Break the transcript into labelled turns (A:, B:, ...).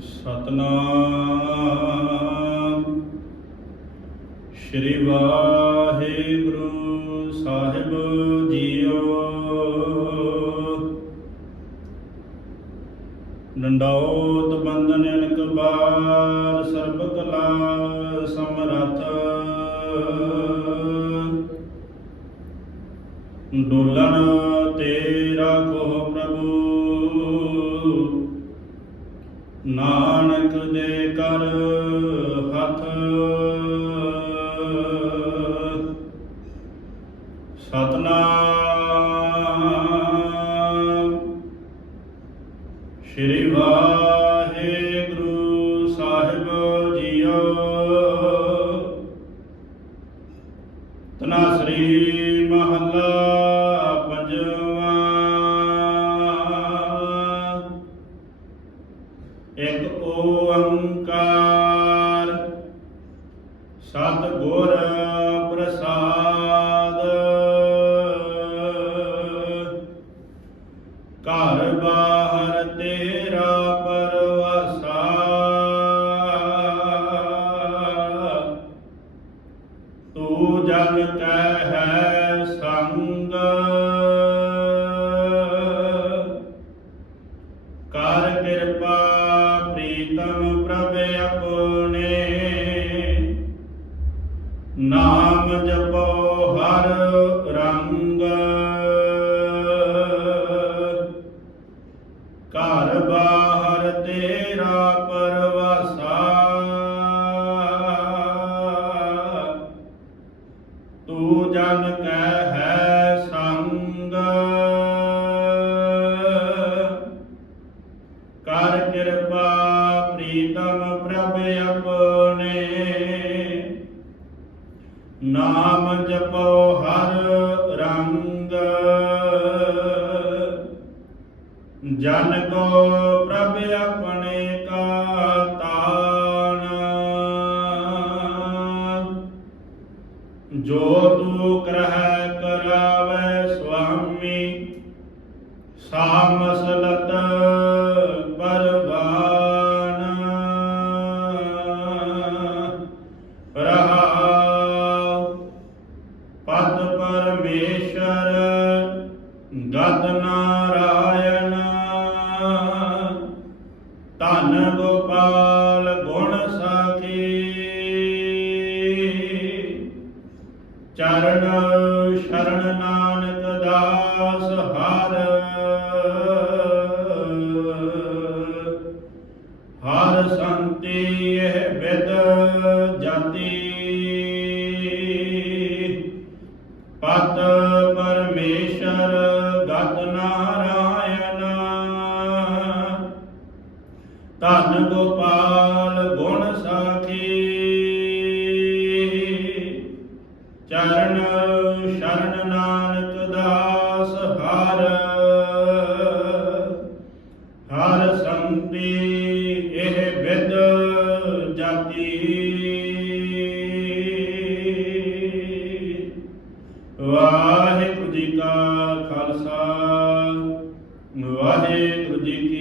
A: ਸਤਨਾਮ। ਸ਼੍ਰੀ ਵਾਹਿਗੁਰੂ ਸਾਹਿਬ ਜੀਓ। ਡੰਡਾਉਤ ਬੰਦਨ ਅਨਕ ਬਾਰ ਸਰਬ ਕਲਾ ਸਮਰਥ। ਡੋਲਣ ਤੇਰਾ ਨਾਨਕ ਦੇ ਕਰ ਹੱਥ। ਸਤਨਾਮ। ਸ਼੍ਰੀ ਵਾਹਿਗੁਰੂ। ਓੰਕਾਰ। ਸਤ ਪ੍ਰਸਾਦ। ਘਰ ਬਾਹਰ ਤੇਰਾ ਪਰਵਾਸਾ। ਤੂੰ ਜਨ ਕੈ ਤੇਰਾ ਤੂੰ ਜਨ ਕੈ ਹੈ ਸੰਗ। ਕਰ ਕਿਰਪਾ ਪ੍ਰੀਤਮ ਪ੍ਰਭ ਆਪਣੇ। ਨਾਮ ਜਪੋ ਹਰ ਰੰਗ। ਜਨ ਕੋ ਜੋ ਤੂ ਕਰਹਿ ਕਰਾਵੇ ਸੁਆਮੀ ਸਾ ਚਰਨ ਸ਼ਰਨ ਨਾਨਕ ਦਾਸ ਹਰ। ਹਰ ਸੰਤੀ ਇਹ ਬਿਦ ਜਾਤੀ ਪਤ ਪਰਮੇਸ਼ਰ ਗਤ ਨਾਰਾਇਣ। ਧੰਨ ਗੋਪਾਲ ਗੁਣ ਹਰ ਸੰਤੀ ਇਹ ਵਿਦ ਜਾਤੀ। ਵਾਹਿਗੁਰੂ ਜੀ ਕਾ ਖਾਲਸਾ ਵਾਹਿਗੁਰੂ ਜੀ